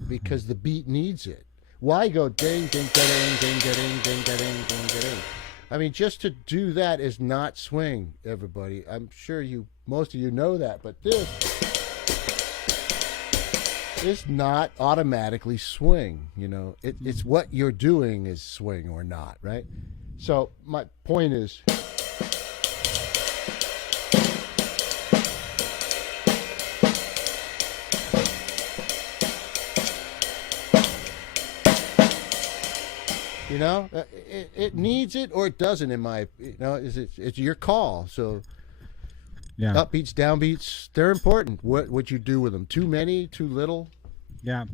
Because the beat needs it. Why go ding ding ding ding ding ding ding ding ding? I mean, just to do that is not swing, everybody. I'm sure most of you know that, but this is not automatically swing. You know, it's what you're doing is swing or not, right? So my point is, you know, it needs it or it doesn't. It's your call. So Yeah. upbeats, downbeats, they're important. What you do with them? Too many, too little. Yeah.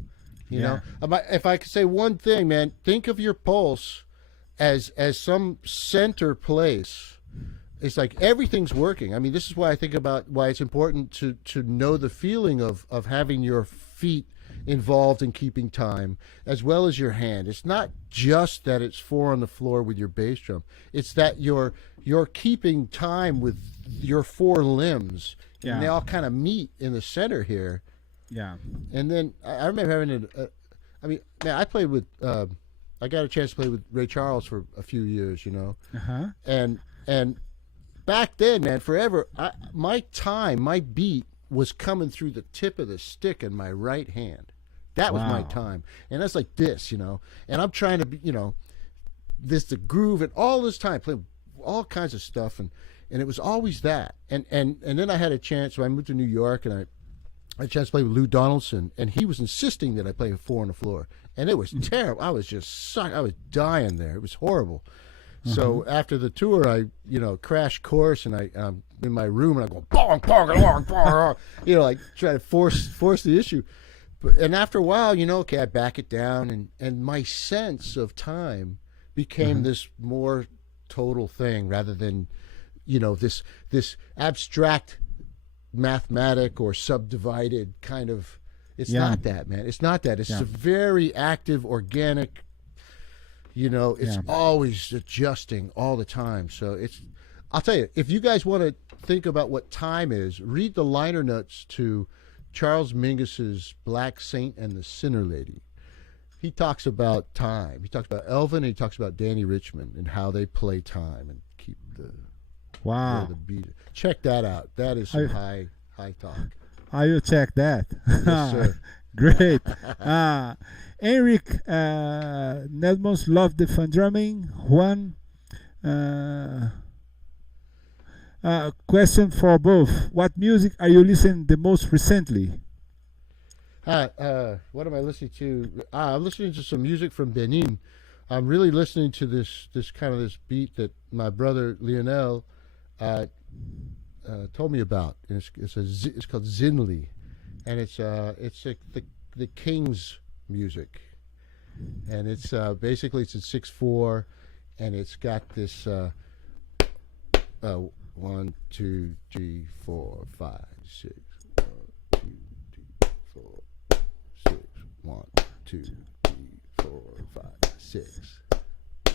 You know, if I could say one thing, man, think of your pulse as some center place. It's like everything's working. I mean, this is why I think about why it's important to know the feeling of having your feet involved in keeping time as well as your hand. It's not just that it's 4 on the floor with your bass drum. It's that you're keeping time with your 4 limbs. Yeah. And they all kind of meet in the center here. Yeah. And then I remember having I played with I got a chance to play with Ray Charles for a few years, you know. Uh-huh. And back then, man, forever, my beat was coming through the tip of the stick in my right hand. That was my time. And that's like this, you know. And I'm trying to be, you know, the groove and all this time playing all kinds of stuff and it was always that. And then I had a chance when I moved to New York and I had a chance to play with Lou Donaldson and he was insisting that I play 4 on the floor. And it was terrible. I was dying there. It was horrible. So after the tour, I, you know, crashed course and I'm in my room and I go bong bong bong bong, you know, like try to force the issue. And after a while, you know, okay, I back it down and my sense of time became this more total thing rather than, you know, this abstract mathematic or subdivided kind of. It's not that, man. It's not that. It's a very active, organic. You know, it's always adjusting all the time. So I'll tell you, if you guys want to think about what time is, read the liner notes to Charles Mingus's Black Saint and the Sinner Lady. He talks about time. He talks about Elvin and he talks about Danny Richmond and how they play time and keep the beat. Check that out. That is some high talk. I will check that. Yes, sir. Great. Eric Nedmons loved the fun drumming. Juan, question for both. What music are you listening the most recently? What am I listening to? I'm listening to some music from Benin. I'm really listening to this beat that my brother Lionel told me about. And it's called Zinli, and it's the King's music, and it's basically it's in 6/4, and it's got this 1 2 3 4 5 6 1 2 3 4 6 1 2 3 4 5 6.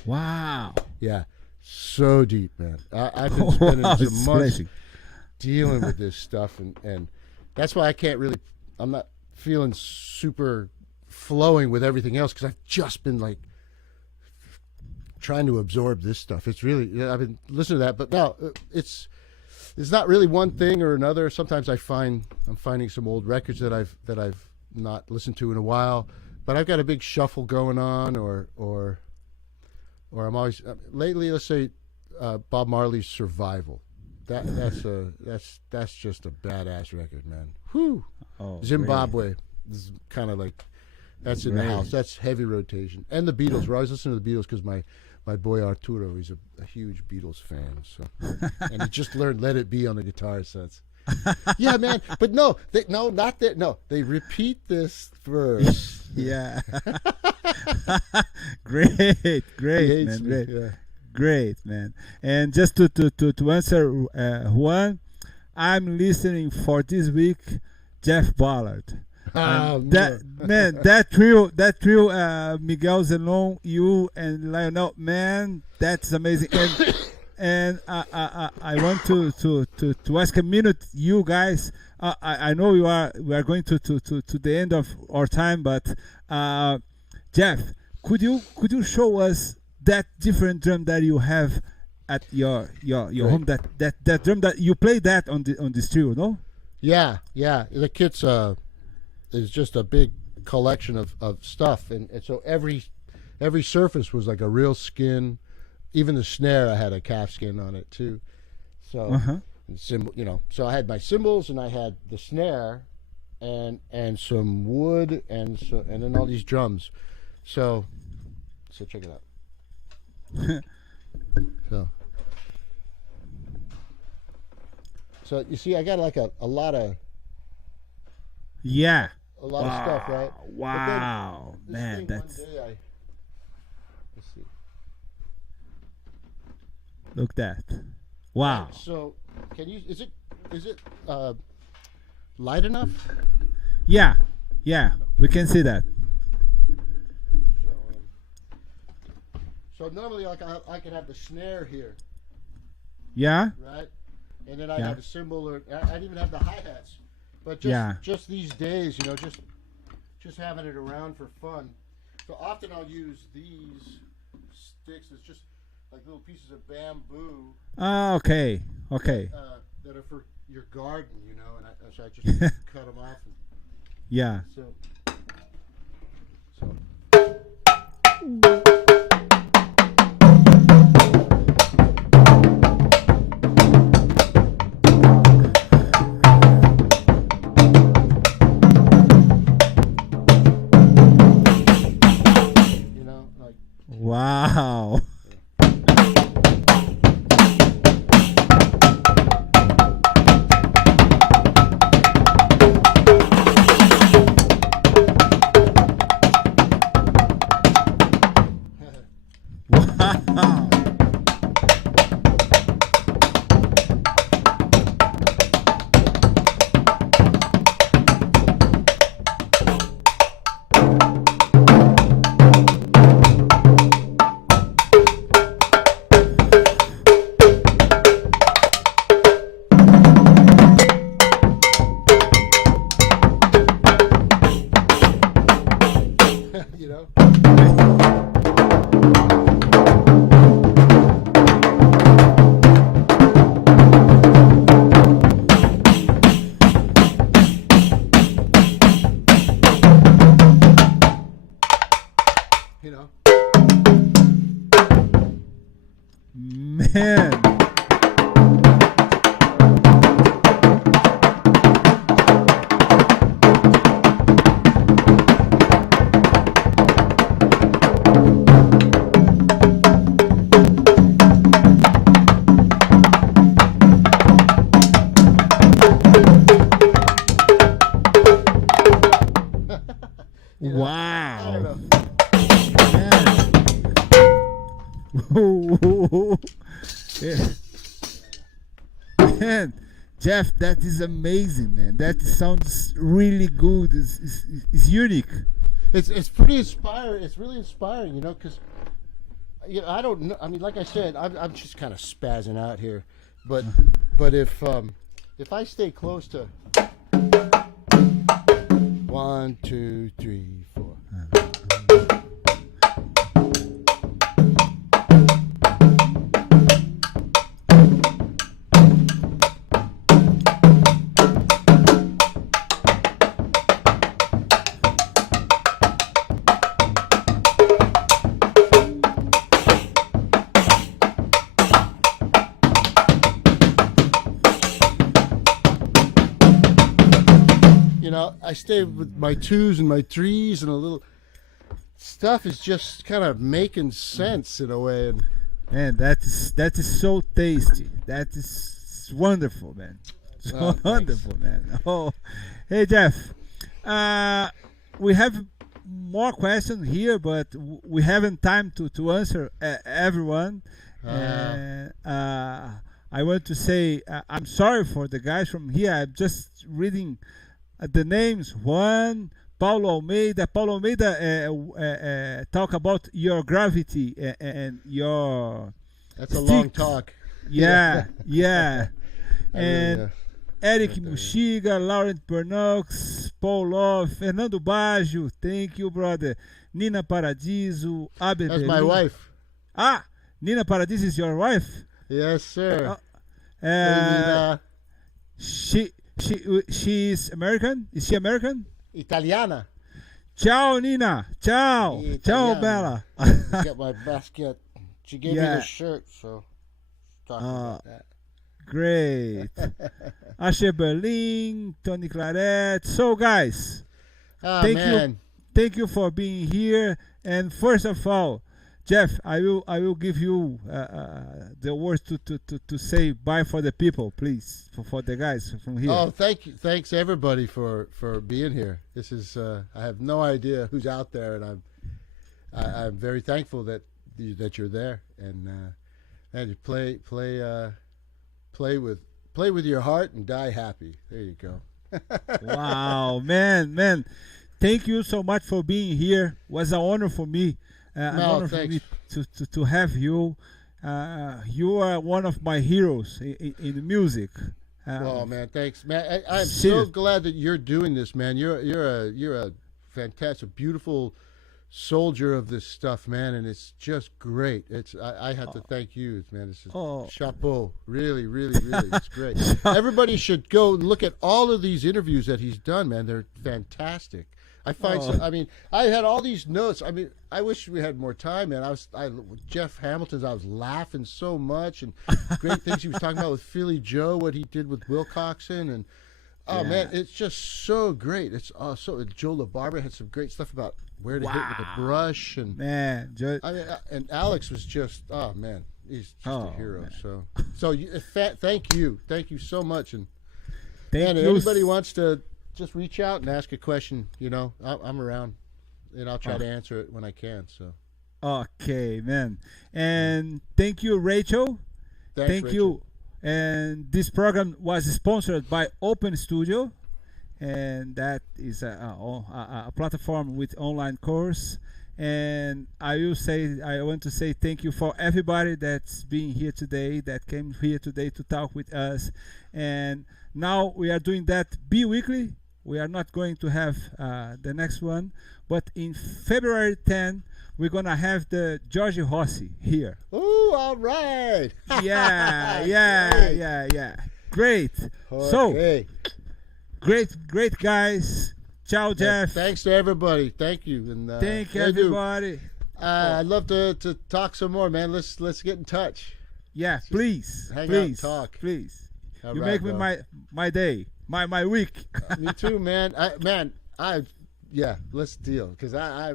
Wow. Yeah, so deep, man. I've been spending some months dealing with this stuff, and that's why I'm not feeling super flowing with everything else because I've just been like trying to absorb this stuff. It's really, I've been listening to that, but no, it's not really one thing or another. Sometimes I'm finding some old records that I've not listened to in a while, but I've got a big shuffle going on, or I'm always lately. Let's say Bob Marley's Survival. That's just a badass record, man. Whew. Oh, Zimbabwe is kind of like that's in the house. That's heavy rotation. And the Beatles. We're always listening to the Beatles because my boy Arturo, he's a huge Beatles fan. So and he just learned "Let It Be" on the guitar since. Yeah, man. But not that. No, they repeat this verse. Yeah. Great, man. Great. Yeah. Great, man. And just to answer Juan, I'm listening for this week Jeff Ballard. That trio, Miguel Zenon, you and Lionel, man, that's amazing. And I want to ask a minute, you guys. I know we are going to the end of our time, but Jeff, could you show us that different drum that you have at your home, that drum that you play that on this trio, no? Yeah. The kit's is just a big collection of stuff, and so every surface was like a real skin. Even the snare, I had a calf skin on it too. So, so I had my cymbals and I had the snare, and some wood and then all these drums. So check it out. So you see, I got like a lot of stuff, right? Wow, man, that's. One day let's see. Look that! Wow. So, can you? Is it light enough? Yeah, we can see that. So normally, like I could have the snare here. Yeah. Right. And then I'd have a cymbal, or I'd even have the hi-hats. But just these days, just having it around for fun. So often I'll use these sticks. It's just like little pieces of bamboo. Okay. That are for your garden, and so I just cut them off. Yeah. Wow. Man. Wow. Yeah. Man, Jeff, that is amazing, man. That sounds really good. It's unique. It's pretty inspiring. It's really inspiring, because I don't know. I mean, like I said, I'm just kind of spazzing out here, but if I stay close to 1, 2, 3, 4. I stay with my 2s and my 3s, and a little stuff is just kind of making sense in a way. Man, that is so tasty. That is wonderful, man. So wonderful, man. Oh, hey Jeff, we have more questions here, but we haven't time to answer everyone. I want to say I'm sorry for the guys from here. I'm just reading the names. Juan, Paulo Almeida. Paulo Almeida talk about your gravity and your. That's a long talk. Yeah. And Eric Muxiga, Laurent Bernox, Paul Love, Fernando Baggio. Thank you, brother. Nina Paradiso, Abe That's Berlin. my wife. Ah, Nina Paradis is your wife. Yes, sir. Uh, she's American. Is she American? Italiana. Ciao, Nina. Ciao. Italiana. Ciao, Bella. She's got my basket. She gave me the shirt, so talking about that. Great. Asher Berlin, Tony Claret. So, guys, thank you for being here. And first of all, Jeff, I will give you the words to say bye for the people, please, for the guys from here. Oh, thank you, thanks everybody for being here. This is I have no idea who's out there, and I'm very thankful that you're there, and you play with your heart and die happy. There you go. Wow, man, thank you so much for being here. It was an honor for me. An honor for me to have you. You are one of my heroes in music. Oh man, thanks, man. I'm so glad that you're doing this, man. You're a fantastic, beautiful soldier of this stuff, man, and it's just great. I have to thank you, man. It's chapeau, really, really, really. It's great. Everybody should go look at all of these interviews that he's done, man. They're fantastic. I find I mean, I had all these notes. I mean, I wish we had more time, man. Jeff Hamilton's. I was laughing so much, and great things he was talking about with Philly Joe, what he did with Wilcoxon, and man, it's just so great. It's so Joe LaBarbera had some great stuff about where to hit with the brush, and man, and Alex was just man, he's just a hero. Man. So thank you so much, and anybody wants to just reach out and ask a question, I'm around, and I'll try to answer it when I can. So okay, man, and thank you, Rachel. Thank you. And this program was sponsored by Open Studio, and that is a platform with online course. And I want to say thank you for everybody that's been here today, that came here today to talk with us. And now we are doing that bi-weekly. We are not going to have the next one, but in February 10, we're going to have the George Rossi here. Oh, all right. Yeah. Great. Okay. So, great guys. Ciao, Jeff. Thanks to everybody. Thank you. And thank everybody. I'd love to talk some more, man. Let's get in touch. Yeah, please. Hang out and talk. Please. All you right, make me my day, my week. Me too, man. Let's deal, because I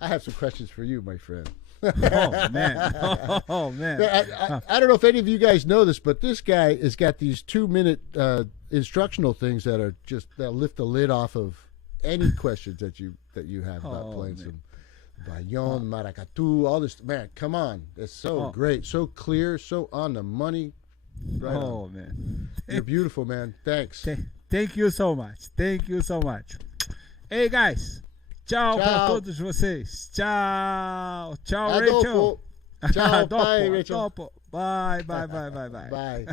have some questions for you, my friend. Oh man. I don't know if any of you guys know this, but this guy has got these 2-minute instructional things that lift the lid off of any questions that you have about playing some bayon, maracatu, all this. Man, come on, it's so great, so clear, so on the money. Right on. Man, you're beautiful, man. Thanks. Thank you so much. Hey guys, tchau para todos vocês. Tchau, Rachel. Tchau, bye, Rachel. Bye. Bye.